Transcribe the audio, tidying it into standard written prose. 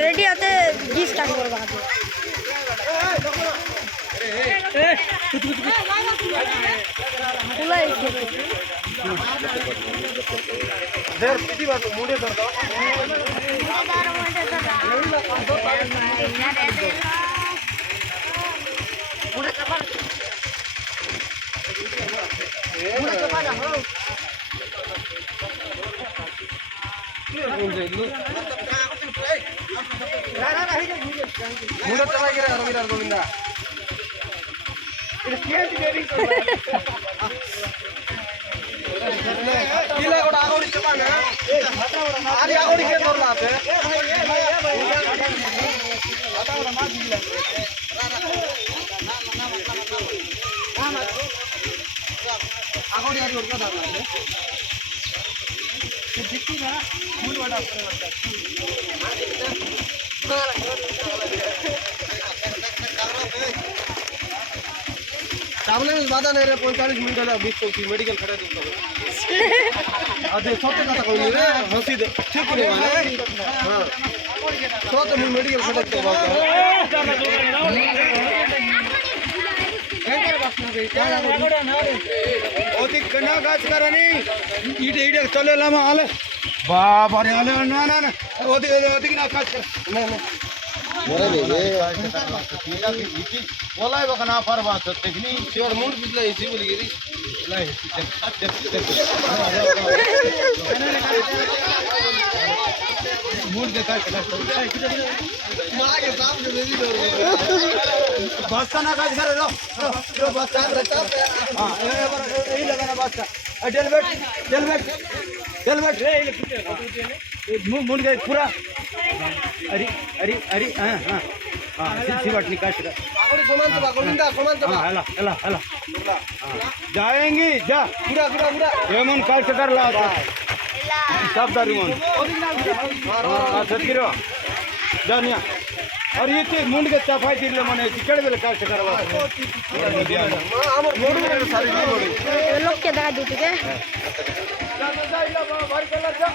ready হতে geese কাজ করবো मुड़े गोविंदा बाधा नहीं 45 मिनट 20 मेडिकल खड़े अरे सत्य कथा कहली रे हंसी दे ठीक नहीं माने हां सत्य मैं मेडिकल खड़े तो बात ओती कना गाछ करनी इडे इडे चलेला मा आले बाप अरे आले ना ना ना ओती ओती ना गाछ कर ना ना मोरे दे बोलाय बकना परवा तकनी शिवर मूड बिजला इसी बोली गिरी लाई मूड देखा मागे सामने दे दी बस ना काज करे लो बस रहता हां यही लगाना बस का डेलवेट रे मूड गए पूरा अरे अरे अरे हां हां हां सी बात निकाल कर आगोड़ी समान तो गोविंदा समान तो हला हला हला जाएंगी जा पूरा पूरा पूरा ये मन काट कर ला सब दारू मन हां सत्गिरो जानिया और ये ते मुंड के सफाई दिले मने टिकट बेले काट करवा हमर मोड़ में सारी मोड़ी लोग के दागा दूते के जा जा इला भाई कलर जा